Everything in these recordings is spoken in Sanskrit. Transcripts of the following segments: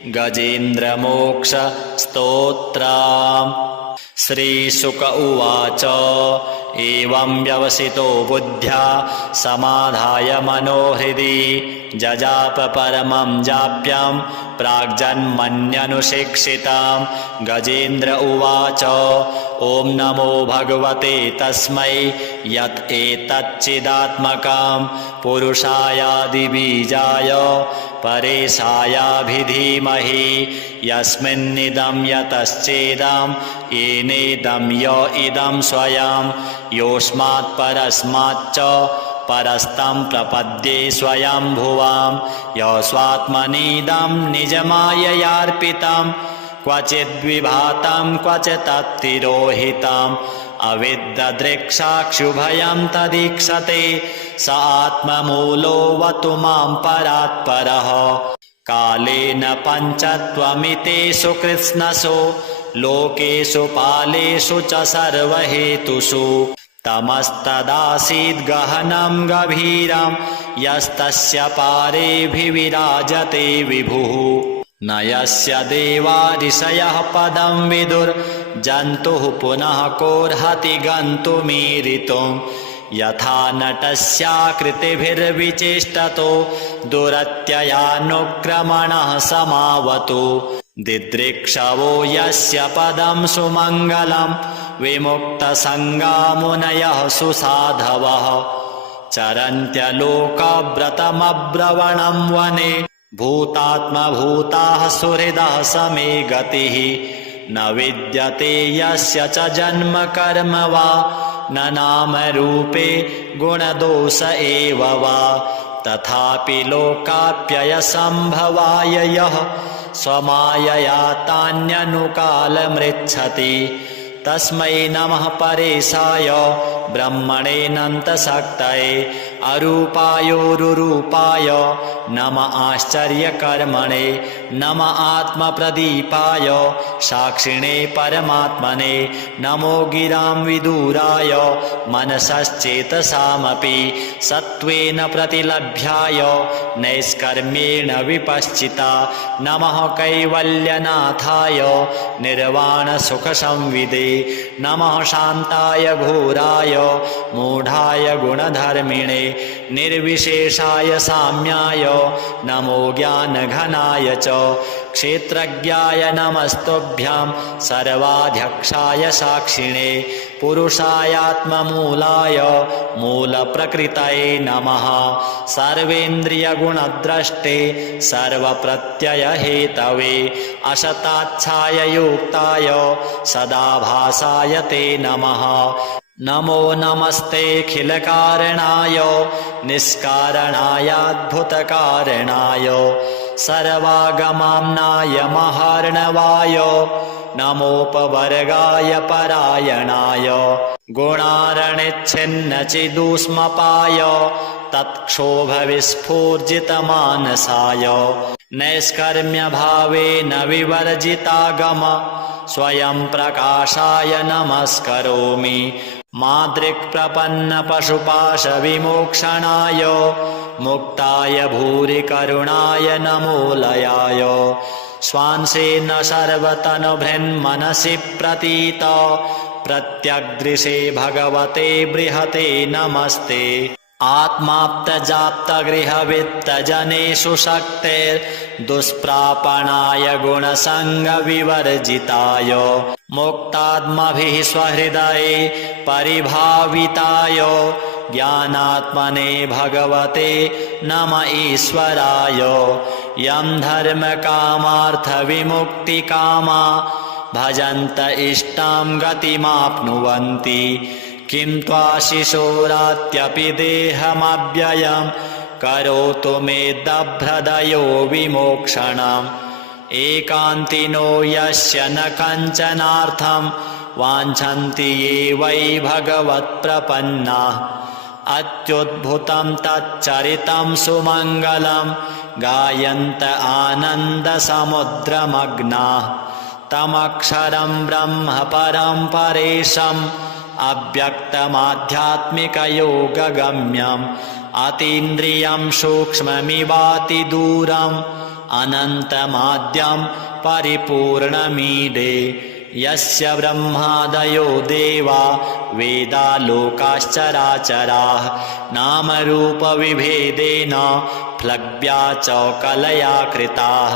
गजेन्द्रमोक्ष स्तोत्रम्। श्रीशुक उवाच एवं व्यवसितो बुद्ध्या समाधाय मनोहृदि जजाप परमं जाप्यं प्राग्जन्मन्यनुशिक्षितं। गजेन्द्र उवाच ॐ नमो भगवते तस्मै यत् एतच्चिदात्मकं पुरुषायादिबीजाय परेशायाभिधीमहि यस्मिन्निदं यतश्चेदं येनेदं य इदं स्वयं योऽस्मात् परस्माच्च परस्तं प्रपद्ये स्वयंभुवां यो स्वात्मनीदं निजमाययार्पितं क्वचिद्विभातं क्वचित्तिरोहितम् अविद्दृक्साक्षुभयं तदीक्षते स आत्ममूलोऽवतु मां परात्परः। कालेन पञ्चत्वमितेषु कृत्स्नसु लोकेषु पालेषु च सर्वहेतुषु तमस्तदासीद् गहनं गभीरं यस्तस्य पारेऽभिविराजते विभुः। न यस्य देवा ऋषयः पदं विदुर्जन्तुः पुनः कोऽर्हति गन्तुमीरितुं यथा नटस्याकृतिभिर्विचेष्टतो दुरत्ययानुक्रमणः समावतु। दिदृक्षवो यस्य पदं सुमङ्गलं विमुक्तसङ्गा मुनयः सुसाधवः चरन्त्यलोकव्रतमब्रवणं वने भूतात्मभूताः सुहृदः समे गतिः। न विद्यते यस्य च जन्म कर्म वा न नाम रूपे गुणदोष एव वा तथापि लोकाप्ययसम्भवाय यः स्वमायया तान्यनुकालमृच्छति तस्मै नमः परेशाय ब्रह्मणेऽनन्तशक्तये अरूपायोरुरूपाय नम आश्चर्यकर्मणे नम आत्मप्रदीपाय साक्षिणे परमात्मने नमो गिरां विदुराय मनसश्चेतसामपि सत्त्वेन प्रतिलभ्याय नैष्कर्म्येण विपश्चिता नमः कैवल्यनाथाय निर्वाणसुखसंविदे नमः शान्ताय घोराय मूढाय गुणधर्मिणे निर्विशेषाय साम्याय नमो ज्ञानघनाय च क्षेत्रज्ञाय नमस्तुभ्यं सर्वाध्यक्षाय साक्षिणे पुरुषायात्ममूलाय मूलप्रकृतये नमः सर्वेन्द्रियगुणद्रष्टे सर्वप्रत्ययहेतवे असताच्छाय युक्ताय सदाभासाय ते नमः। नमो नमस्तेऽखिलकारणाय निष्कारणायाद्भुतकारणाय सर्वागमाम्नाय महार्णवाय नमोपवर्गाय परायणाय गुणारणिच्छिन्नचिदुष्मपाय तत्क्षोभविस्फूर्जितमानसाय नैष्कर्म्यभावेन विवर्जितागम स्वयं प्रकाशाय नमस्करोमि मादृक्प्रपन्नपशुपाशविमोक्षणाय मुक्ताय भूरिकरुणाय नमोलयाय स्वांसेन सर्वतनुभृन्मनसि प्रतीत प्रत्यग्दृशे भगवते बृहते नमस्ते आत्माप्तजाप्तगृहवित्तजनेषु शक्तिर्दुष्प्रापणाय गुणसङ्गविवर्जिताय मुक्तात्मभिः स्वहृदये परिभाविताय ज्ञानात्मने भगवते नम ईश्वराय यं धर्मकामार्थविमुक्तिकामा भजन्त इष्टां गतिमाप्नुवन्ति किं त्वाशिशोरात्यपि देहमव्ययं करोतु मे दभ्रदयो विमोक्षणम् एकान्तिनो यस्य न कञ्चनार्थं वाञ्छन्ति ये वै भगवत्प्रपन्नाः अत्युद्भुतं तच्चरितं सुमङ्गलं गायन्त आनन्दसमुद्रमग्नाः तमक्षरं ब्रह्म परं परेशम् अव्यक्तमाध्यात्मिकयोगगम्यम् अतीन्द्रियं सूक्ष्ममिवातिदूरम् अनन्तमाद्यं परिपूर्णमीडे यस्य ब्रह्मादयो देवा वेदा लोकाश्चराचराः नामरूपविभेदेन प्लव्या च कलया कृताः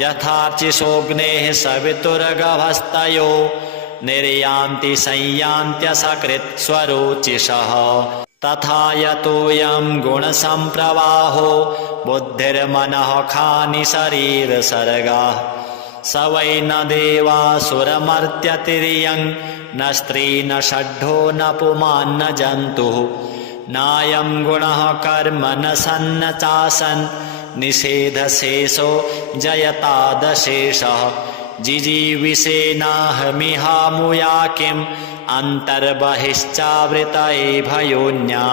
यथार्चिषोऽग्नेः सवितुर्गभस्तयो निर्यान्ति संयान्त्यसकृत् स्वरोचिषः तथा यतोऽयं गुणसम्प्रवाहो बुद्धिर्मनः खानि शरीरसर्गाः स वै न देवासुरमर्त्यतिर्यं न स्त्री न षड्ढो न पुमान् न जन्तुः नायं गुणः कर्म न सन्न चासन् निषेधशेषो जयतादशेषः जिजीविषेनाहमिहामुया किम् अन्तर्बहिश्चावृतये भयोन्या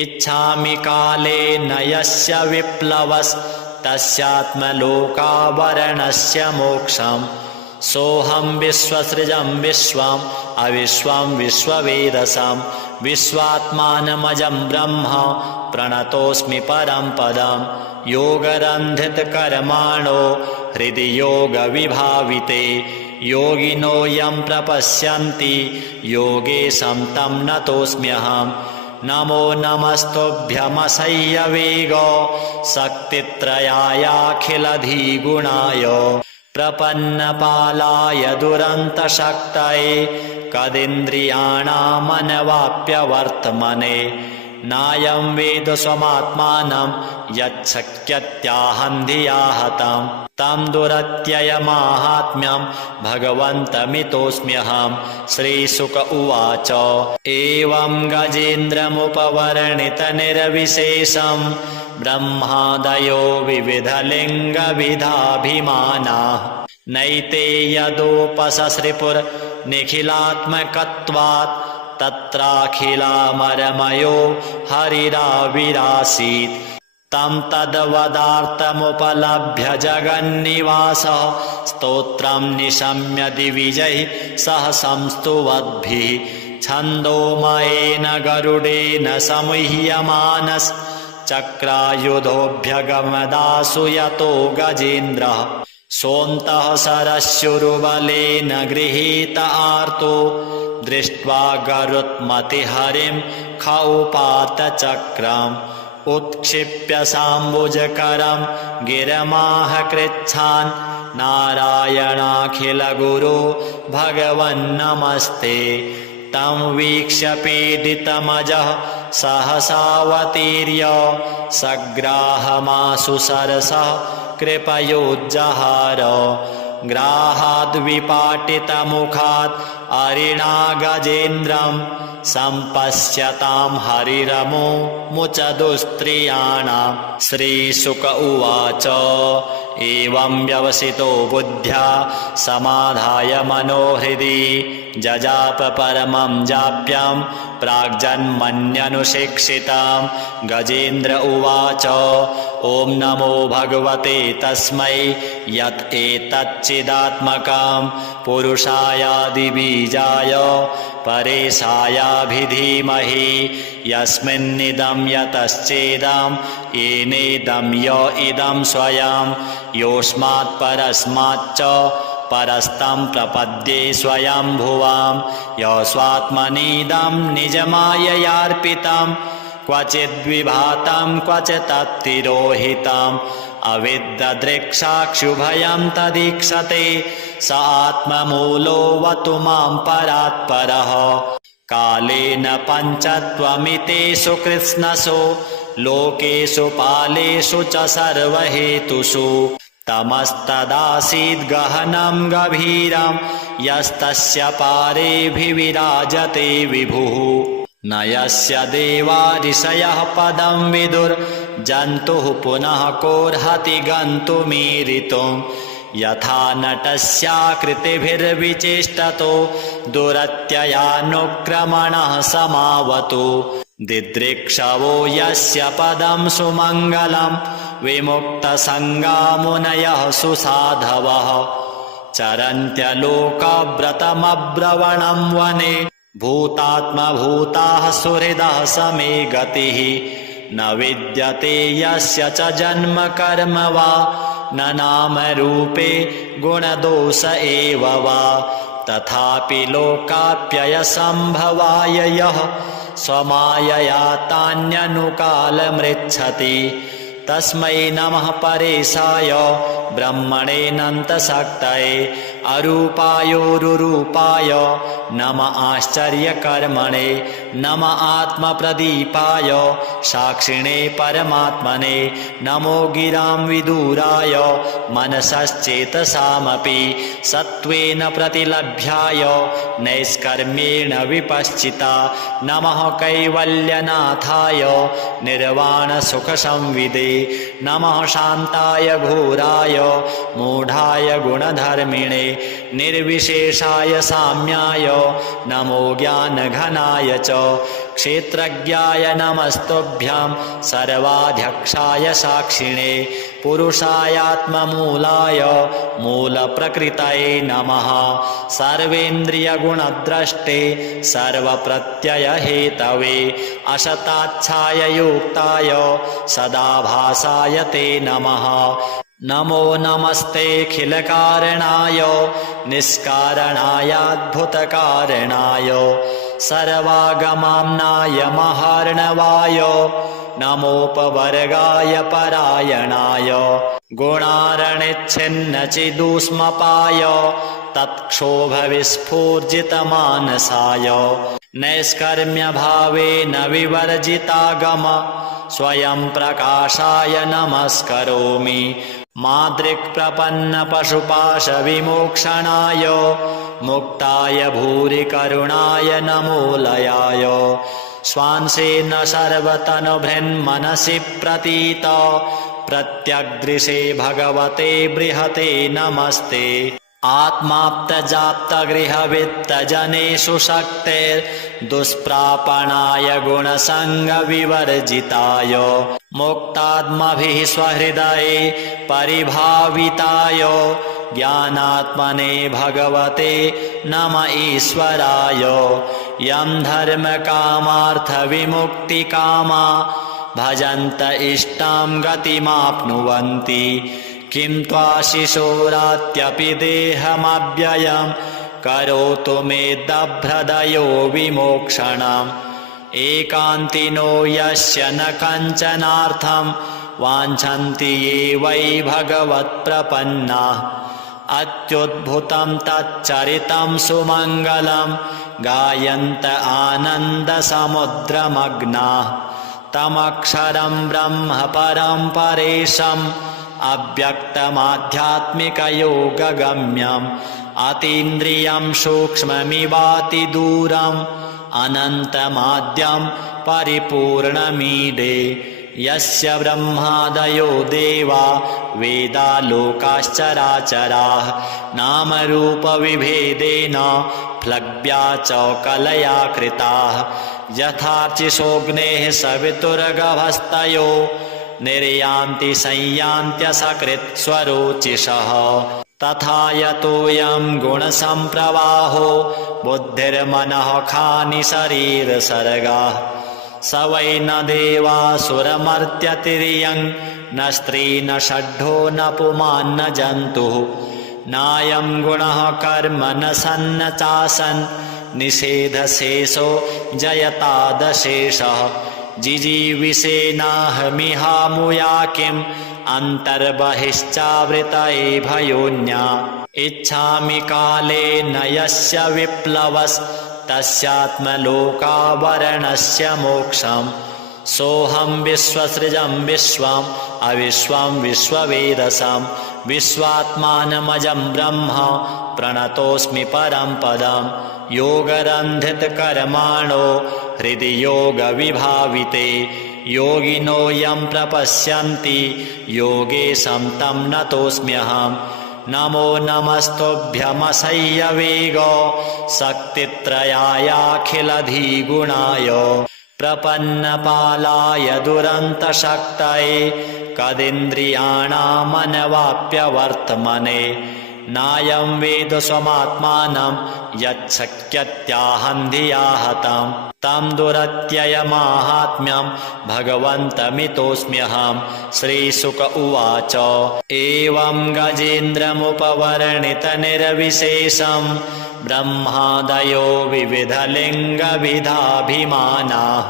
इच्छामि काले न यस्य विप्लवस्तस्यात्मलोकावरणस्य मोक्षम् सोऽहं विश्वसृजं विश्वम् अविश्वं विश्ववेदसं विश्वात्मानमजं ब्रह्म प्रणतोऽस्मि परं पदम् योगरन्धितकर्माणो हृदि योगविभाविते योगिनो यं प्रपश्यन्ति योगेशं तं नतोऽस्म्यहम् नमो नमस्तुभ्यमसह्यवेग शक्तित्रयायाखिलधिगुणाय प्रपन्नपालाय दुरन्तशक्तये कदिन्द्रियाणामनवाप्यवर्तमने नायं वेद स्वमात्मानं यच्छक्यत्याहं धिया हतं तं दुरत्ययमाहात्म्यं भगवन्तमितोऽस्म्यहं श्रीशुक उवाच एवं गजेन्द्रमुपवर्णितनिर्विशेषं ब्रह्मादयो विविधलिङ्गविधाभिमानाः नैते यदोपससृपुर्निखिलात्मकत्वात् तत्राखिलामरमयो हरिराविरासीत् तं तद्वदार्थमुपलभ्य जगन्निवासः स्तोत्रं निशम्य दिविजैः सह संस्तुवद्भिः छन्दोमयेन गरुडेन समुह्यमानश्चक्रायुधोऽभ्यगमदासु यतो गजेन्द्रः सोऽन्तः सरस्युरुबलेन गृहीत आर्तो दृष्ट्वा गरुत्मतिहरिं खौपातचक्रम् उत्क्षिप्य साम्बुजकरं गिरमाह कृच्छान् नारायणाखिलगुरो भगवन्नमस्ते तं वीक्ष्य पीडितमजः सहसावतीर्य सग्राहमाशु सरसः कृपयोज्जहार ग्राहाद्विपाटितमुखात् अरिणा गजेन्द्रं सम्पश्यतां हरिरमो मुचदुस्त्रियाणां श्रीशुक उवाच एवं व्यवसितो बुद्ध्या समाधाय मनोहृदि जजाप परमं जाप्यं प्राग्जन्मन्यनुशिक्षितं गजेन्द्र उवाच ॐ नमो भगवते तस्मै यत् एतच्चिदात्मकं पुरुषायादिबीजाय परेशायाभिधीमहि यस्मिन्निदं यतश्चेदं येनेदं य इदं स्वयं योऽस्मात् परस्माच्च परस्तं प्रपद्ये स्वयंभुवां यस्वात्मनीदं निजमाययार्पितं क्वचिद्विभातं क्वचित्तिरोहितम् अविद्ददृक्साक्षुभयं तदीक्षते स आत्ममूलोऽवतु मां परात्परः कालेन पञ्चत्वमितेषु कृत्स्नसु लोकेषु पालेषु च सर्वहेतुषु तमस्तदासीद् गहनं गभीरं यस्तस्य पारेऽभिविराजते विभुः न यस्य देवा ऋषयः पदं विदुर्जन्तुः पुनः कोऽर्हति गन्तुमीरितुं यथा नटस्याकृतिभिर्विचेष्टतो दुरत्ययानुक्रमणः समावतु दिदृक्षवो यस्य पदं सुमङ्गलं विमुक्तसङ्गा मुनयः सुसाधवः चरन्त्यलोकव्रतमब्रवणं वने भूतात्मभूताः सुहृदः समे गतिः न विद्यते यस्य च जन्म कर्म वा न नामरूपे गुणदोष एव वा। तथापि लोकाप्ययसम्भवाय यः स्वमायया तान्यनुकालमृच्छति तस्मै नमः परेशाय ब्रह्मणेऽनन्तशक्तये अरूपायोरुरूपाय नम आश्चर्यकर्मणे नम आत्मप्रदीपाय साक्षिणे परमात्मने नमो गिरां विदुराय मनसश्चेतसामपि सत्त्वेन प्रतिलभ्याय नैष्कर्म्येण विपश्चिता नमः कैवल्यनाथाय निर्वाणसुखसंविदे नमः शान्ताय घोराय मूढाय गुणधर्मिणे निर्विशेषाय साम्याय नमो ज्ञानघनाय च क्षेत्रज्ञाय नमस्तुभ्यं सर्वाध्यक्षाय साक्षिणे पुरुषायात्ममूलाय मूलप्रकृतये नमः सर्वेन्द्रियगुणद्रष्टे सर्वप्रत्ययहेतवे असताच्छाय युक्ताय सदाभासाय ते नमः नमो नमस्तेऽखिलकारणाय निष्कारणायाद्भुतकारणाय सर्वागमाम्नाय महार्णवाय नमोपवर्गाय परायणाय गुणारणिच्छिन्नचिदुष्मपाय तत्क्षोभविस्फूर्जितमानसाय नैष्कर्म्यभावेन विवर्जितागम स्वयं प्रकाशाय नमस्करोमि मादृक्प्रपन्नपशुपाशविमोक्षणाय मुक्ताय भूरिकरुणाय नमोलयाय स्वांसेन सर्वतनुभृन्मनसि प्रतीत प्रत्यग्दृशे भगवते बृहते नमस्ते आत्माप्तजाप्तगृहवित्तजनेषु शक्तेर्दुष्प्रापणाय गुणसङ्गविवर्जिताय मुक्तात्मभिः स्वहृदये परिभाविताय ज्ञानात्मने भगवते नम ईश्वराय यं धर्मकामार्थविमुक्तिकामा भजन्त इष्टां गतिमाप्नुवन्ति किं त्वाशिशोरात्यपि देहमव्ययं करोतु मे दभ्रदयो विमोक्षणम् एकान्तिनो यस्य न कञ्चनार्थं वाञ्छन्ति ये वै भगवत्प्रपन्नाः अत्युद्भुतं तच्चरितं सुमङ्गलं गायन्त आनन्दसमुद्रमग्नाः तमक्षरं ब्रह्म परं परेशम् अव्यक्तमाध्यात्मिकयोगगम्यम् अतीन्द्रियं सूक्ष्ममिवातिदूरम् अनन्तमाद्यं परिपूर्णमीडे यस्य ब्रह्मादयो देवा वेदा लोकाश्चराचराः नामरूपविभेदेन फ्लग्व्या च कलया कृताः यथार्चिषोऽग्नेः सवितुर्गभस्तयो निर्यान्ति संयान्त्यसकृत्स्वरोचिषः तथा यतोऽयं गुणसम्प्रवाहो बुद्धिर्मनः खानि शरीरसर्गाः स वै न देवासुरमर्त्यतिर्यं न स्त्री न षड्ढो न पुमान् न जन्तुः नायं गुणः कर्म न सन्न चासन् निषेधशेषो जयतादशेषः जिजीविषेनाहमिहामुया किम् अन्तर्बहिश्चावृतये भयोन्या इच्छामि काले न यस्य विप्लवस्तस्यात्मलोकावरणस्य मोक्षम् सोऽहं विश्वसृजं विश्वम् अविश्वं विश्ववेदसं विश्वात्मानमजं ब्रह्म प्रणतोऽस्मि परं पदं योगरन्धितकर्माणो हृदि योगविभाविते योगिनो यं प्रपश्यन्ति योगेशं तं नतोऽस्म्यहम् नमो नमस्तुभ्यमसह्यवेग शक्तित्रयायाखिलधिगुणाय प्रपन्नपालाय दुरन्तशक्तये कदिन्द्रियाणामनवाप्यवर्त्मने नायं वेद स्वमात्मानं यच्छक्यत्याहं धिया हतं तं दुरत्ययमाहात्म्यं भगवन्तमितोऽस्म्यहं। श्रीशुक उवाच एवं गजेन्द्रमुपवर्णितनिर्विशेषं ब्रह्मादयो विविधलिङ्गविधाभिमानाः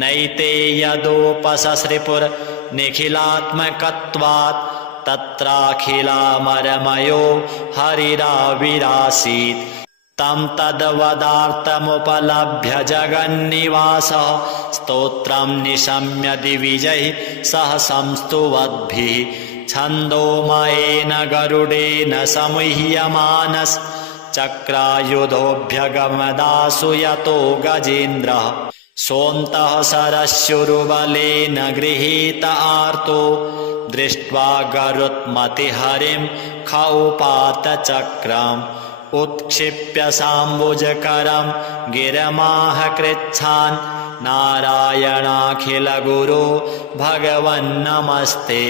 नैते यदोपससृपुर्निखिलात्मकत्वात् तत्राखिलामरमयो हरिराविरासीत् तं तद्वदार्थमुपलभ्य जगन्निवासः स्तोत्रं निशम्य दिविजैः सह संस्तुवद्भिः छन्दोमयेन गरुडेन समुह्यमानश्चक्रायुधोऽभ्यगमदासु यतो गजेन्द्रः सोऽन्तः सरस्युरुबलेन गृहीत आर्तो दृष्ट्वा गरुत्मतिहरिं खौपात चक्रम् उत्क्षिप्य साम्बुजकरं गिरमाह कृच्छान् नारायणाखिलगुरो भगवन्नमस्ते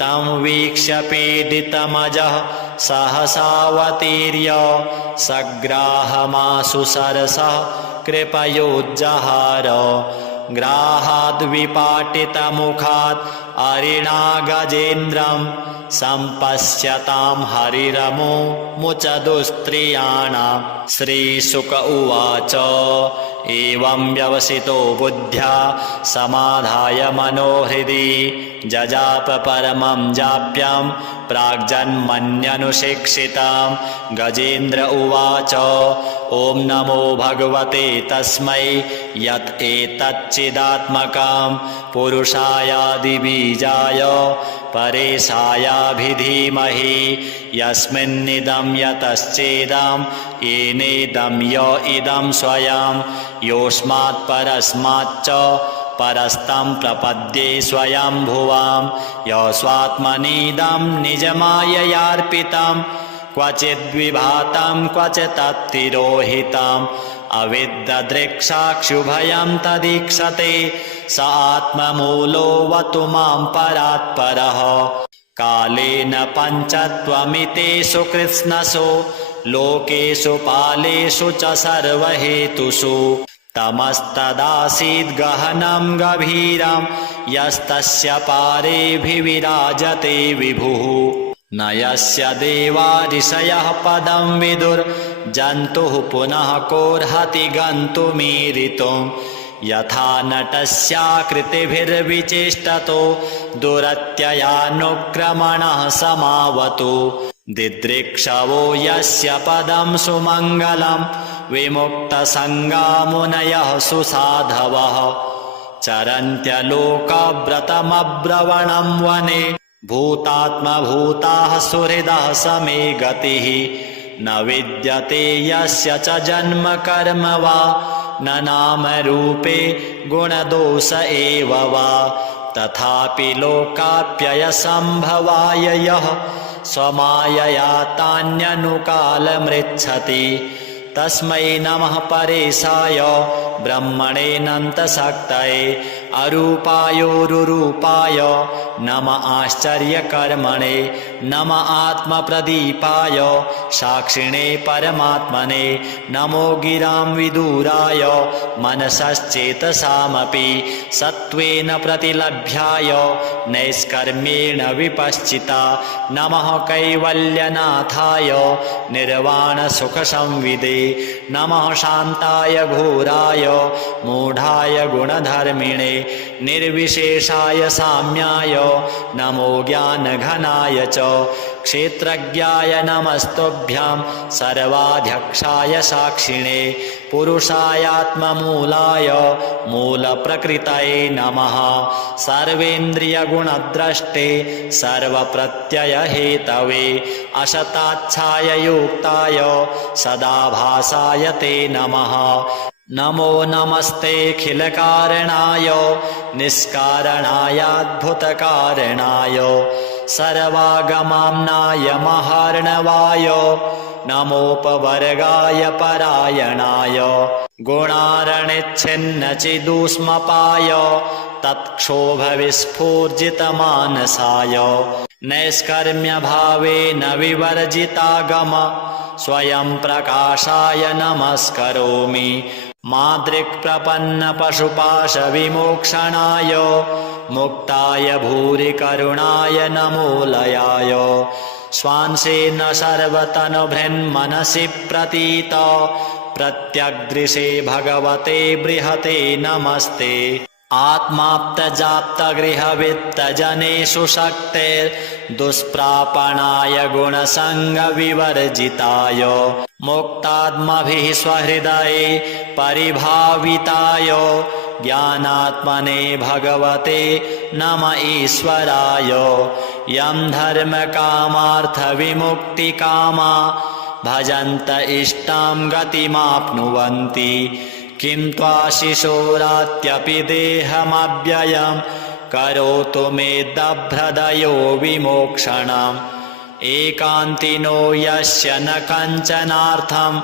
तं वीक्ष्य पीडितमजः सहसावतीर्य सग्राहमाशु सरसः कृपयोज्जहार ग्राहाद्विपाटितमुखात् अरिणा गजेन्द्रं सम्पश्यतां हरिरमो मुचदुस्त्रियाणां। श्रीशुक उवाच एवं व्यवसितो बुद्ध्या समाधाय मनोहृदि जजाप परमं जाप्यं प्राग्जन्मन्यनुशिक्षितां। गजेन्द्र उवाच ॐ नमो भगवते तस्मै यत् एतच्चिदात्मकं पुरुषायादिबीजाय परेशायाभिधीमहि यस्मिन्निदं यतश्चेदं येनेदं य इदं स्वयं योऽस्मात् परस्माच्च परस्तं प्रपद्ये स्वयंभुवां यस्वात्मनीदं निजमाययार्पितं क्वचिद्विभातं क्वचित्तिरोहितम् अविद्दृक्साक्षुभयं तदीक्षते स आत्ममूलोऽवतु मां परात्परः कालेन पञ्चत्वमितेषु कृत्स्नसु लोकेषु पालेषु च सर्वहेतुषु तमस्तदासीद् गहनं गभीरं यस्तस्य पारेऽभिविराजते विभुः न यस्य देवा ऋषयः पदं विदुर्जन्तुः पुनः कोऽर्हति गन्तुमीरितुं यथा नटस्याकृतिभिर्विचेष्टतो दुरत्ययानुक्रमणः समावतु दिदृक्षवो यस्य पदं सुमङ्गलं विमुक्तसङ्गा मुनयः सुसाधवः चरन्त्यलोकव्रतमब्रवणं वने भूतात्मभूताः सुहृदः समे गतिः न विद्यते यस्य च जन्म कर्म वा न नाम रूपे गुणदोष एव वा तथापि लोकाप्ययसम्भवाय यः स्वमायया तान्यनुकालमृच्छति तस्मै नमः परेशाय ब्रह्मणेऽनन्तशक्तये अरूपायोरुरूपाय नम आश्चर्यकर्मणे नम आत्मप्रदीपाय साक्षिणे परमात्मने नमो गिरां विदुराय मनसश्चेतसामपि सत्त्वेन प्रतिलभ्याय नैष्कर्म्येण विपश्चिता नमः कैवल्यनाथाय निर्वाणसुखसंविदे नमः शान्ताय घोराय मूढाय गुणधर्मिणे निर्विशेषाय साम्याय नमो ज्ञानघनाय च क्षेत्रज्ञाय नमस्तुभ्यं सर्वाध्यक्षाय साक्षिणे पुरुषायात्ममूलाय मूलप्रकृतये नमः सर्वेन्द्रियगुणद्रष्टे सर्वप्रत्ययहेतवे असताच्छाय युक्ताय सदाभासाय ते नमः नमो नमस्तेऽखिलकारणाय निष्कारणायाद्भुतकारणाय सर्वागमाम्नाय महार्णवाय नमोपवर्गाय परायणाय गुणारणिच्छिन्नचिदुष्मपाय तत्क्षोभविस्फूर्जितमानसाय नैष्कर्म्यभावेन विवर्जितागम स्वयं प्रकाशाय नमस्करोमि मादृक्प्रपन्नपशुपाशविमोक्षणाय मुक्ताय भूरि करुणाय नमोलयाय स्वांसेन सर्वतनुभृन्मनसि प्रतीत प्रत्यग्दृशे भगवते बृहते नमस्ते आत्माप्तजाप्तगृहवित्तजनेषु शक्तिर्दुष्प्रापणाय गुणसङ्गविवर्जिताय मुक्तात्मभिः स्वहृदये परिभाविताय ज्ञानात्मने भगवते नम ईश्वराय यं धर्मकामार्थविमुक्तिकामा भजन्त इष्टां गतिमाप्नुवन्ति किं त्वाशिशोरात्यपि देहमव्ययं करोतु मे दभ्रदयो विमोक्षणम् एकान्तिनो यस्य न कञ्चनार्थं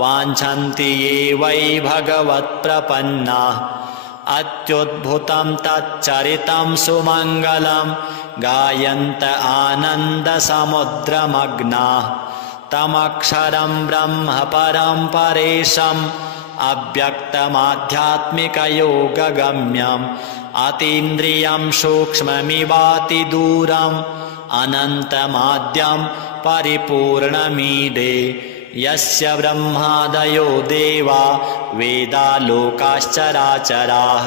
वाञ्छन्ति ये वै भगवत्प्रपन्नाः अत्युद्भुतं तच्चरितं सुमङ्गलं गायन्त आनन्दसमुद्रमग्नाः तमक्षरं ब्रह्म परं परेशम् अव्यक्तमाध्यात्मिकयोगगम्यम् अतीन्द्रियं सूक्ष्ममिवातिदूरम् अनन्तमाद्यं परिपूर्णमीडे यस्य ब्रह्मादयो देवा वेदा लोकाश्चराचराः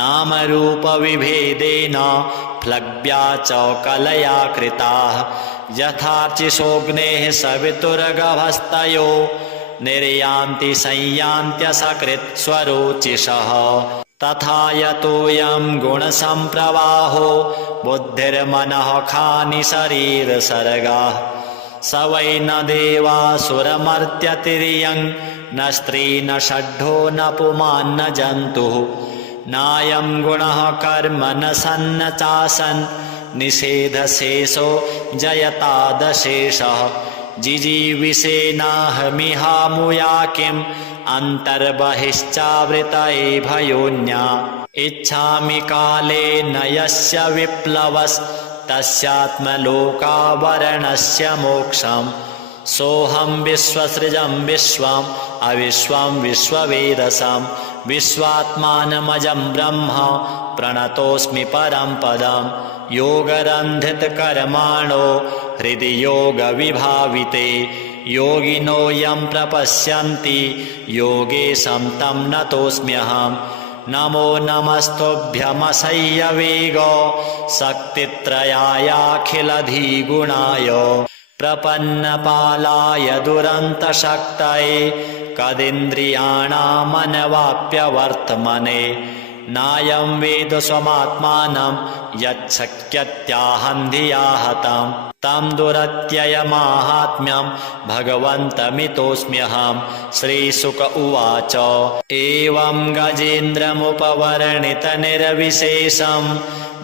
नामरूपविभेदेन प्लव्या च कलया कृताः यथार्चिषोऽग्नेः सवितुर्गभस्तयो निर्यान्ति संयान्त्यसकृत् स्वरोचिषः तथा यतोऽयं गुणसम्प्रवाहो बुद्धिर्मनः खानि शरीरसर्गाः स वै न देवासुरमर्त्यतिर्यं न स्त्री न षड्ढो न पुमान् न जन्तुः नायं गुणः कर्म न सन्न चासन् निषेधशेषो जयतादशेषः जिजीविषेनाहमिहामुया किम् अन्तर्बहिश्चावृतये भयोन्या इच्छामि काले न यस्य विप्लवस्तस्यात्मलोकावरणस्य मोक्षम् सोऽहं विश्वसृजं विश्वम् अविश्वं विश्ववेदसं विश्वात्मानमजं ब्रह्म प्रणतोऽस्मि परं पदम् योगरन्धितकर्माणो हृदि योगविभाविते योगिनो यं प्रपश्यन्ति योगेशं तं नतोऽस्म्यहम् नमो नमस्तुभ्यमसह्यवेग शक्तित्रयायाखिलधिगुणाय प्रपन्नपालाय दुरन्तशक्तये कदिन्द्रियाणामनवाप्यवर्त्मने नायं वेद स्वमात्मानं यच्छक्यत्याहं धिया हतं तं दुरत्ययमाहात्म्यं भगवन्तमितोऽस्म्यहं श्रीशुक उवाच एवं गजेन्द्रमुपवर्णितनिर्विशेषं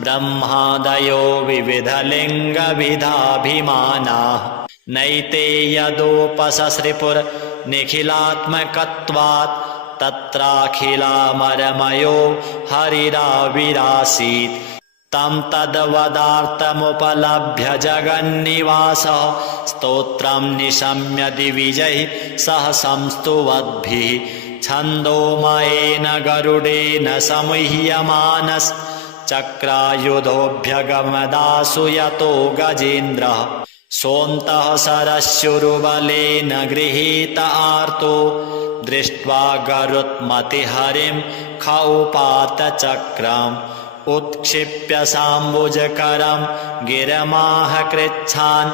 ब्रह्मादयो विविधलिङ्गविधाभिमानाः नैते यदोपससृपुर्निखिलात्मकत्वात् तत्राखिलामरमयो हरिराविरासीत् तं तद्वदार्थमुपलभ्य जगन्निवासः स्तोत्रं निशम्य दिविजैः सह संस्तुवद्भिः छन्दोमयेन गरुडेन समुह्यमानश्चक्रायुधोऽभ्यगमदासु यतो गजेन्द्रः सोऽन्तः सरस्युरुबलेन गृहीत आर्तो दृष्ट्वा गरुत्मतिहरिं खौपातचक्रम् उत्क्षिप्य साम्बुजकरं गिरमाह कृच्छान्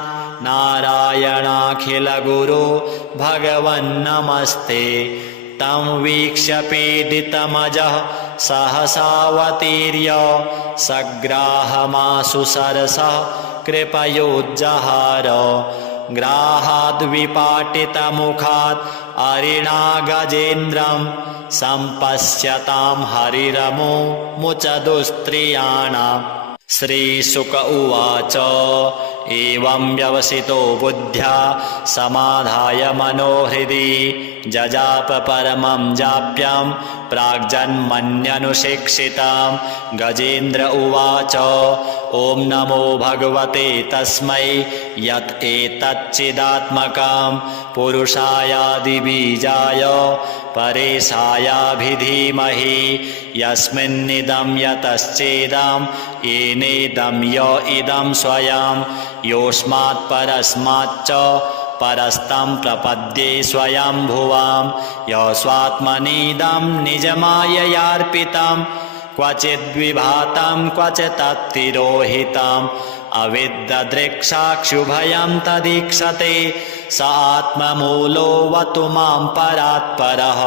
नारायणाखिलगुरो भगवन्नमस्ते तं वीक्ष्य पीडितमजः सहसावतीर्य सग्राहमाशु सरसः कृपयोज्जहार ग्राहाद्विपाटितमुखात् अरिणा गजेन्द्रं सम्पश्यतां हरिरमो मुचदुस्त्रियाणाम् श्रीशुक उवाच एवं व्यवसितो बुद्ध्या समाधाय मनोहृदि जजाप परमं जाप्यं प्राग्जन्मन्यनुशिक्षितं। गजेन्द्र उवाच ॐ नमो भगवते तस्मै यत् एतच्चिदात्मकं पुरुषायादिबीजाय परेशायाभिधीमहि यस्मिन्निदं यतश्चेदं येनेदं य इदं स्वयं योऽस्मात् परस्माच्च परस्तं प्रपद्ये स्वयंभुवां यस्वात्मनीदं निजमाययार्पितं क्वचिद्विभातं क्वचित्तिरोहितम् अविद्ददृक्साक्षुभयं तदीक्षते स आत्ममूलोऽवतु मां परात्परः।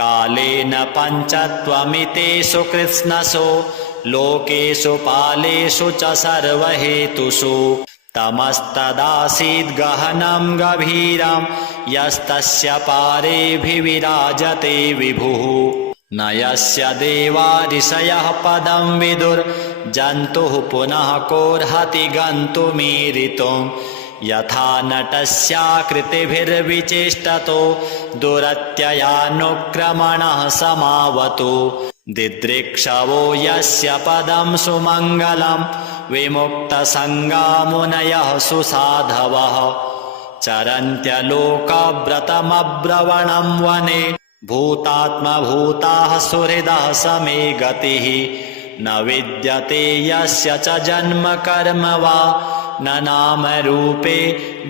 कालेन पञ्चत्वमितेषु कृत्स्नसु लोकेषु पालेषु च सर्वहेतुषु तमस्तदासीद् गहनं गभीरं यस्तस्य पारेऽभिविराजते विभुः। न यस्य देवा ऋषयः पदं विदुर्जन्तुः पुनः कोऽर्हति गन्तुमीरितुं यथा नटस्याकृतिभिर्विचेष्टतो दुरत्ययानुक्रमणः समावतु। दिदृक्षवो यस्य पदं सुमङ्गलं विमुक्तसङ्गा मुनयः सुसाधवः चरन्त्यलोकव्रतमब्रवणं वने भूतात्मभूताः सुहृदः समे गतिः। न विद्यते यस्य च जन्म कर्म वा न नाम रूपे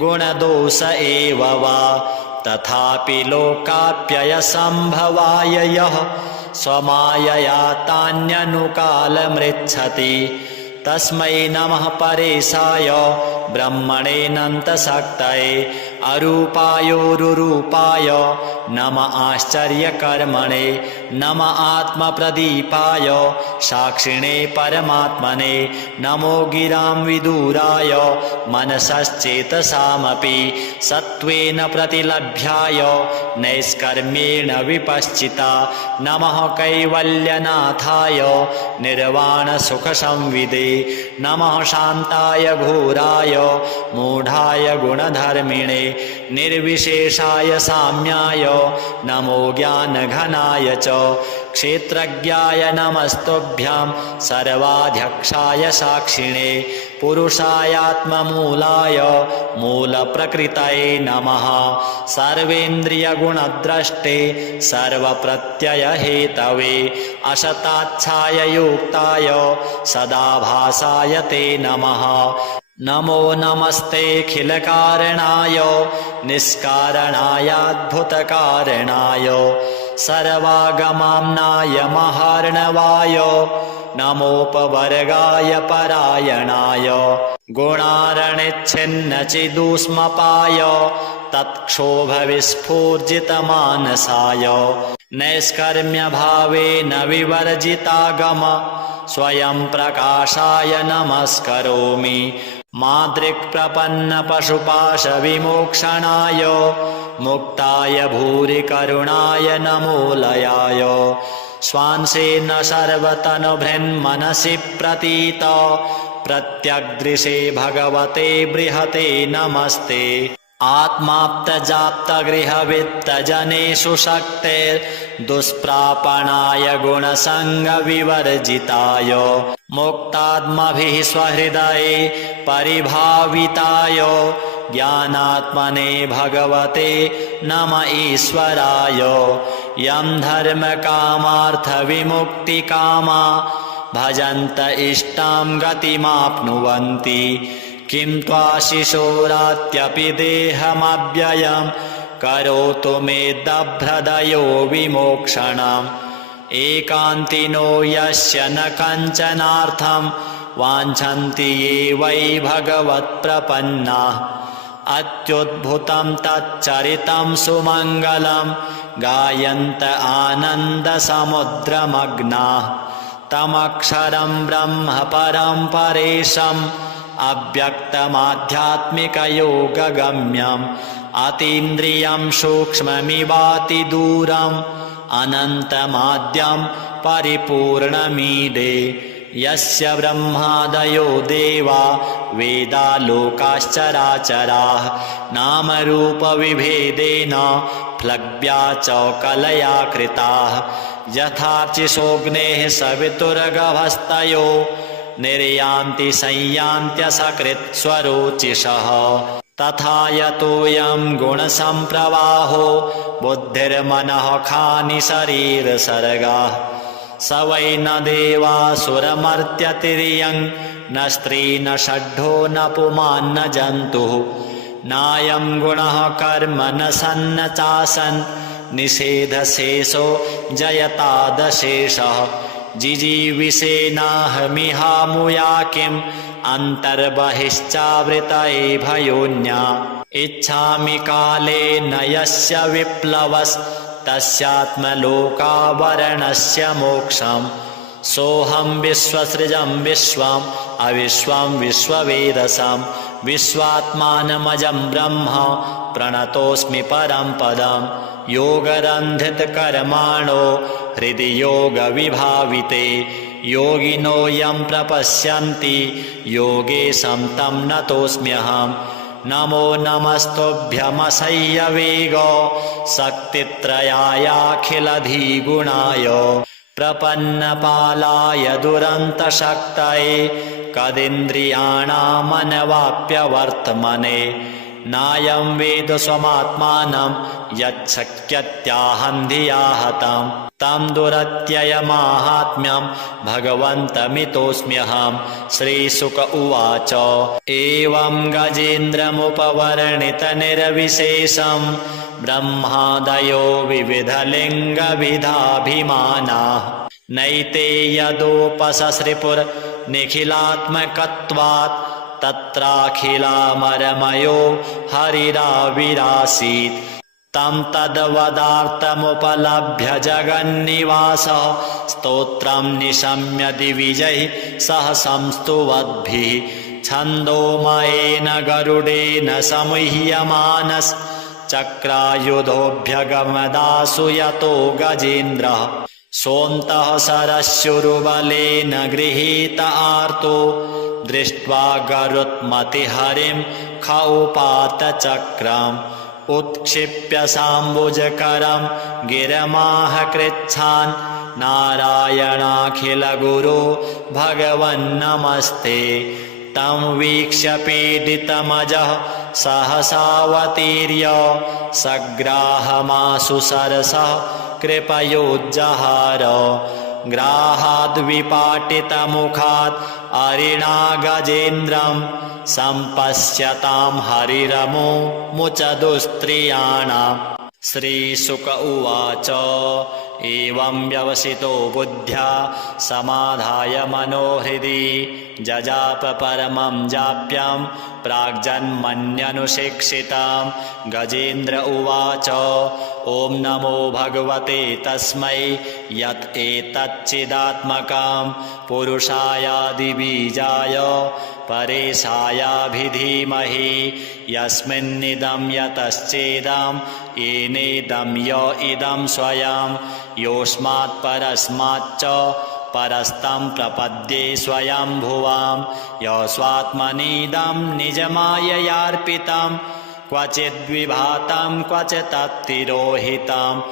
गुणदोष एव वा तथापि लोकाप्ययसम्भवाय यः स्वमायया तान्यनुकालमृच्छति तस्मै नमः परेशाय ब्रह्मणेऽनन्तशक्तये अरूपायोरुरूपाय नम आश्चर्यकर्मणे नम आत्मप्रदीपाय साक्षिणे परमात्मने नमो गिरां विदुराय मनसश्चेतसामपि सत्त्वेन प्रतिलभ्याय नैष्कर्म्येण विपश्चिता नमः कैवल्यनाथाय निर्वाणसुखसंविदे नमः शान्ताय घोराय मूढाय गुणधर्मिणे निर्विशेषाय साम्याय नमो ज्ञानघनाय च क्षेत्रज्ञाय नमस्तुभ्यं सर्वाध्यक्षाय साक्षिणे पुरुषायात्ममूलाय मूलप्रकृतये नमः सर्वेन्द्रियगुणद्रष्टे सर्वप्रत्ययहेतवे असताच्छाय युक्ताय सदाभासाय ते नमः नमो नमस्तेऽखिलकारणाय निष्कारणायाद्भुतकारणाय सर्वागमाम्नाय महार्णवाय नमोपवर्गाय परायणाय गुणारणिच्छिन्नचिदुष्मपाय तत्क्षोभविस्फूर्जितमानसाय नैष्कर्म्यभावेन विवर्जितागम स्वयं प्रकाशाय नमस्करोमि मादृक्प्रपन्नपशुपाशविमोक्षणाय मुक्ताय भूरिकरुणाय नमोलयाय स्वांसेन सर्वतनुभृन्मनसि प्रतीत प्रत्यग्दृशे भगवते बृहते नमस्ते आत्माप्तजाप्तगृहवित्तजनेषु शक्तिर्दुष्प्रापणाय गुणसङ्गविवर्जिताय मुक्तात्मभिः स्वहृदये परिभाविताय ज्ञानात्मने भगवते नम ईश्वराय यं धर्मकामार्थविमुक्तिकामा भजन्त इष्टां गतिमाप्नुवन्ति किं त्वाशिशोरात्यपि देहमव्ययं करोतु मे दभ्रदयो विमोक्षणम् एकान्तिनो यस्य न कञ्चनार्थं वाञ्छन्ति ये वै भगवत्प्रपन्नाः अत्युद्भुतं तच्चरितं सुमङ्गलं गायन्त आनन्दसमुद्रमग्नाः तमक्षरं ब्रह्म परं परेशम् अव्यक्तमाध्यात्मिकयोगगम्यम् अतीन्द्रियं सूक्ष्ममिवातिदूरम् अनन्तमाद्यं परिपूर्णमीडे यस्य ब्रह्मादयो देवा वेदा लोकाश्चराचराः नामरूपविभेदेन प्लव्या च कलया कृताः यथार्चिषोऽग्नेः सवितुर्गभस्तयो निर्यान्ति संयान्त्यसकृत् स्वरोचिषः तथा यतोऽयं गुणसम्प्रवाहो बुद्धिर्मनः खानि शरीरसर्गाः स वै न देवासुरमर्त्यतिर्यं न स्त्री न षड्ढो न पुमान् न जन्तुः नायं गुणः कर्म न सन्न चासन् निषेधशेषो जयतादशेषः जिजीविषेनाहमिहामुया किम् अन्तर्बहिश्चावृतये भयोन्या इच्छामि काले न यस्य विप्लवस्तस्यात्मलोकावरणस्य मोक्षम् सोऽहं विश्वसृजं विश्वम् अविश्वं विश्ववेदसं विश्वात्मानमजं ब्रह्म प्रणतोऽस्मि परं पदम् योगरन्धितकर्माणो हृदि योगविभाविते योगिनो यं प्रपश्यन्ति योगेशं तं नतोऽस्म्यहम् नमो नमस्तुभ्यमसह्यवेग शक्तित्रयायाखिलधिगुणाय प्रपन्नपालाय दुरन्तशक्तये कदिन्द्रियाणामनवाप्यवर्तमने नायं वेद स्वमात्मानं यच्छक्यत्याहं धिया हतं तं दुरत्ययमाहात्म्यं भगवन्तमितोऽस्म्यहं श्रीशुक उवाच एवं गजेन्द्रमुपवर्णितनिर्विशेषं ब्रह्मादयो विविधलिङ्गविधाभिमानाः नैते यदोपससृपुर्निखिलात्मकत्वात् तत्राखिलामरमयो हरिराविरासीत् तं तद्वदार्थमुपलभ्य जगन्निवासः स्तोत्रं निशम्य दिविजैः सह संस्तुवद्भिः छन्दोमयेन गरुडेन समुह्यमानश्चक्रायुधोऽभ्यगमदासु यतो गजेन्द्रः सोऽन्तः सरस्युरुबलेन गृहीत आर्तो दृष्ट्वा गरुत्मतिहरिं खौपात चक्रम् उत्क्षिप्य साम्बुजकरं गिरमाह कृच्छान् नारायणाखिलगुरो भगवन्नमस्ते तं वीक्ष्य पीडितमजः सहसावतीर्य सग्राहमाशु सरसः कृपयोज्जहार ग्राहाद्विपाटितमुखात् अरिणा गजेन्द्रं सम्पश्यतां हरिरमो मुचदुस्त्रियाणाम् श्रीशुक उवाच एवं व्यवसितो बुद्ध्या समाधाय मनोहृदि जजाप परमं जाप्यं प्राग्जन्मन्यनुशिक्षितां गजेन्द्र उवाच ॐ नमो भगवते तस्मै यत् एतच्चिदात्मकं पुरुषायादिबीजाय परेशायाभिधीमहि यस्मिन्निदं यतश्चेदं येनेदं य इदं स्वयं योऽस्मात् परस्माच्च परस्तं प्रपद्ये स्वयंभुवां यस्वात्मनीदं निजमाययार्पितं क्वचिद्विभातं क्वचित्तिरोहितम्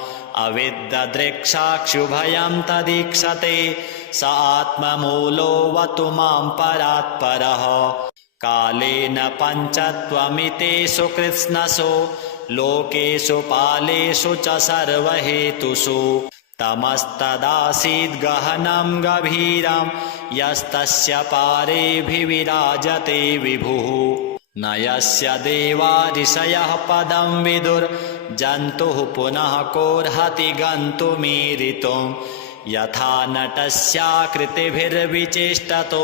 अविद्दृक्साक्षुभयं तदीक्षते स आत्ममूलोऽवतु मां परात्परः कालेन पञ्चत्वमितेषु कृत्स्नसु लोकेषु पालेषु च सर्वहेतुषु तमस्तदासीद् गहनं गभीरं यस्तस्य पारेऽभिविराजते विभुः न यस्य देवा ऋषयः पदं विदुर्जन्तुः पुनः कोऽर्हति गन्तुमीरितुं यथा नटस्याकृतिभिर्विचेष्टतो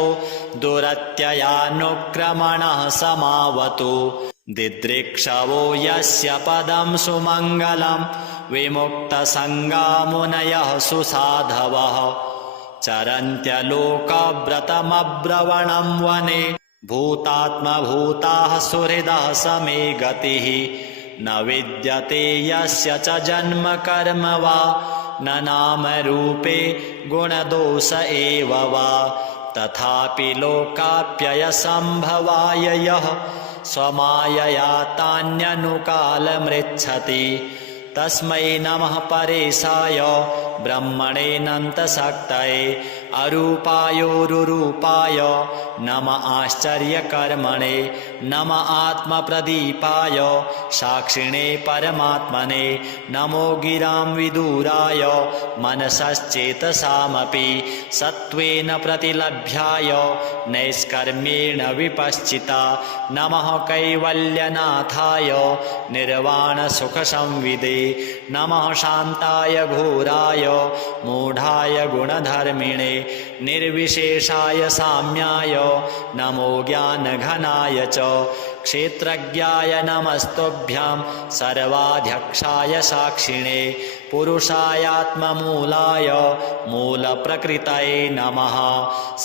दुरत्ययानुक्रमणः समावतु दिदृक्षवो यस्य पदं सुमङ्गलं विमुक्तसङ्गा मुनयः सुसाधवः चरन्त्यलोकव्रतमब्रवणं वने भूतात्मभूताः सुहृदः समे गतिः न विद्यते यस्य च जन्म कर्म वा न नाम रूपे गुणदोष एव वा तथापि लोकाप्ययसम्भवाय यः स्वमायया तान्यनुकालमृच्छति तस्मै नमः परेशाय ब्रह्मणेऽनन्तशक्तये अरूपायोरुरूपाय नम आश्चर्यकर्मणे नम आत्मप्रदीपाय साक्षिणे परमात्मने नमो गिरां विदुराय मनसश्चेतसामपि सत्त्वेन प्रतिलभ्याय नैष्कर्म्येण विपश्चिता नमः कैवल्यनाथाय निर्वाणसुखसंविदे नमः शान्ताय घोराय मूढाय गुणधर्मिणे निर्विशेषाय साम्याय नमो ज्ञानघनाय च क्षेत्रज्ञाय नमस्तुभ्यं सर्वाध्यक्षाय साक्षिणे पुरुषायात्ममूलाय मूलप्रकृतये नमः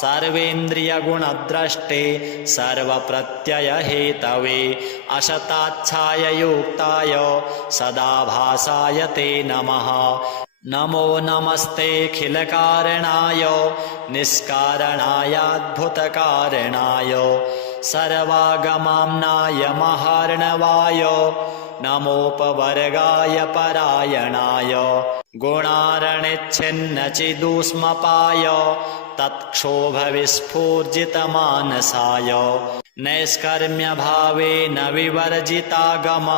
सर्वेन्द्रियगुणद्रष्टे सर्वप्रत्ययहेतवे असताच्छाय युक्ताय सदाभासाय ते नमः नमो नमस्तेऽखिलकारणाय निष्कारणायाद्भुतकारणाय सर्वागमाम्नाय महार्णवाय नमोपवर्गाय परायणाय गुणारणिच्छिन्नचिदुष्मपाय तत्क्षोभविस्फूर्जितमानसाय नैष्कर्म्यभावेन विवर्जितागम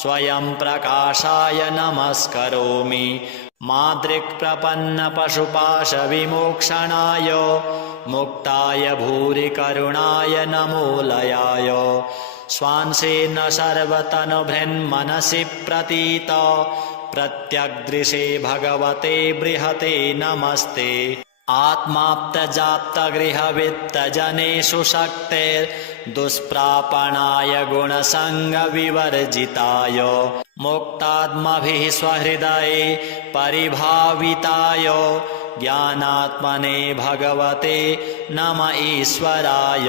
स्वयं प्रकाशाय नमस्करोमि मादृक्प्रपन्नपशुपाशविमोक्षणाय मुक्ताय भूरिकरुणाय नमोलयाय स्वांसेन सर्वतनुभृन्मनसि प्रतीत प्रत्यग्दृशे भगवते बृहते नमस्ते आत्माप्तजाप्तगृहवित्तजनेषु शक्तेर्दुष्प्रापणाय गुणसङ्गविवर्जिताय मुक्तात्मभिः स्वहृदये परिभाविताय ज्ञानात्मने भगवते नम ईश्वराय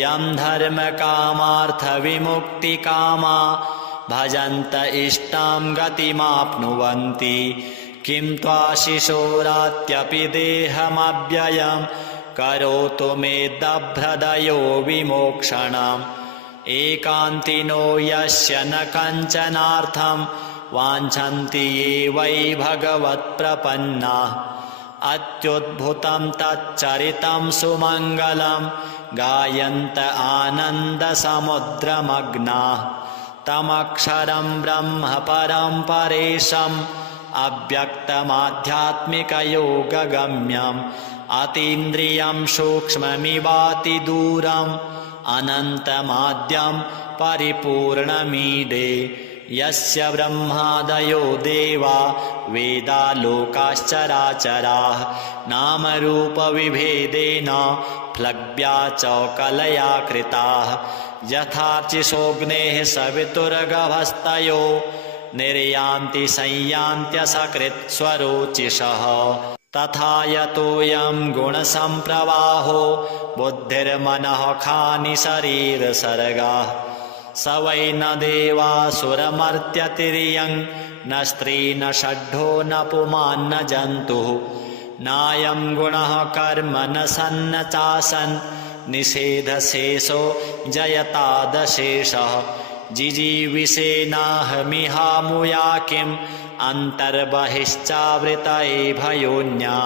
यं धर्मकामार्थविमुक्तिकामा भजन्त इष्टां गतिमाप्नुवन्ति किं त्वाशिशोरात्यपि देहमव्ययं करोतु मे दभ्रदयो विमोक्षणम् एकान्तिनो यस्य न कञ्चनार्थं वाञ्छन्ति ये वै भगवत्प्रपन्नाः अत्युद्भुतं तच्चरितं सुमङ्गलं गायन्त आनन्दसमुद्रमग्नाः तमक्षरं ब्रह्म परं परेशम् अव्यक्तमाध्यात्मिकयोगगम्यम् अतीन्द्रियं सूक्ष्ममिवातिदूरम् अनन्तमाद्यं परिपूर्णमीडे यस्य ब्रह्मादयो देवा वेदा लोकाश्चराचराः नामरूपविभेदेन प्लव्या च कलया कृताः यथार्चिषोऽग्नेः सवितुर्गभस्तयो निर्यान्ति संयान्त्यसकृत्स्वरोचिषः तथा यतोऽयं गुणसम्प्रवाहो बुद्धिर्मनः खानि शरीरसर्गाः स वै न देवासुरमर्त्यतिर्यं न स्त्री न षड्ढो न पुमान् न जन्तुः नायं गुणः कर्म न सन्न चासन् निषेधशेषो जयतादशेषः जिजीविषेनाहमिहामुया किम् अन्तर्बहिश्चावृतये भयोन्या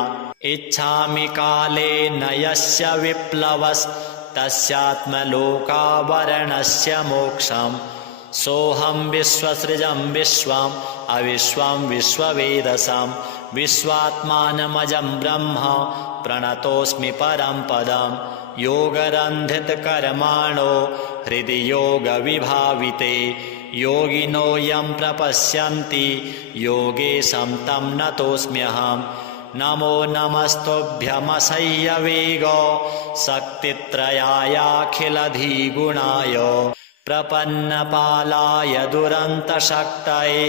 इच्छामि काले न यस्य विप्लवस्तस्यात्मलोकावरणस्य मोक्षम् सोऽहं विश्वसृजं विश्वम् अविश्वं विश्ववेदसं विश्वात्मानमजं ब्रह्म प्रणतोऽस्मि परं पदं योगरन्धितकर्माणो हृदि योगविभाविते योगिनो यं प्रपश्यन्ति योगेशं तं नतोऽस्म्यहम् नमो नमस्तुभ्यमसह्यवेग शक्तित्रयायाखिलधिगुणाय प्रपन्नपालाय दुरन्तशक्तये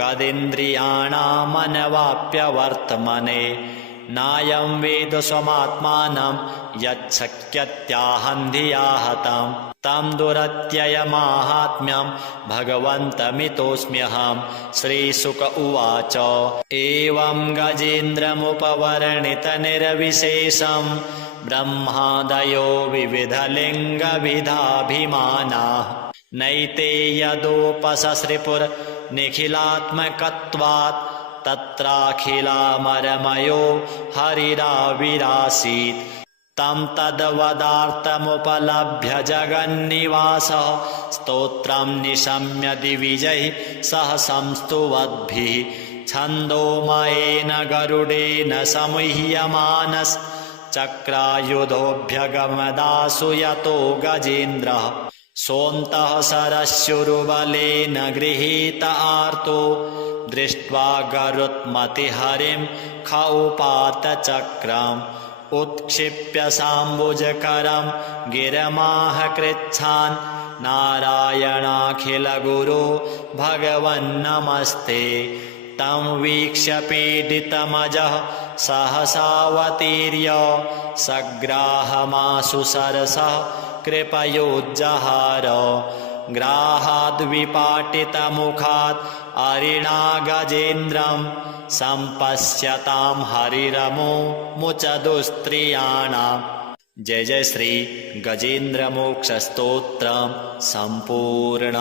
कदिन्द्रियाणामनवाप्यवर्त्मने नायं वेद स्वमात्मानं यच्छक्यत्याहं धिया हतं तं दुरत्ययमाहात्म्यं भगवन्तमितोऽस्म्यहं श्रीशुक उवाच एवं गजेन्द्रमुपवर्णितनिर्विशेषं ब्रह्मादयो विविधलिङ्गविधाभिमानाः नैते यदोपससृपुर्निखिलात्मकत्वात् तत्राखिलामरमयो हरिराविरासीत् तं तद्वदार्थमुपलभ्य जगन्निवासः स्तोत्रं निशम्य दिविजैः सह संस्तुवद्भिः छन्दोमयेन गरुडेन समुह्यमानश्चक्रायुधोऽभ्यगमदासु यतो गजेन्द्रः सोऽन्तः सरस्युरुबलेन गृहीत आर्तो दृष्ट्वा गरुत्मतिहरिं ख उपात चक्रम् उत्क्षिप्य साम्बुजकरं गिरमाह कृच्छान् नारायणाखिलगुरो भगवन्नमस्ते तं वीक्ष्य पीडितमजः सहसावतीर्य सग्राहमाशु सरसः कृपयोज्जहार ग्राहाद्विपाटितमुखात् अरिणा गजेन्द्रं सम्पश्यतां हरिरमो मुचदुस्त्रियाणां। जय जय श्री गजेन्द्र मोक्ष स्तोत्रम संपूर्ण।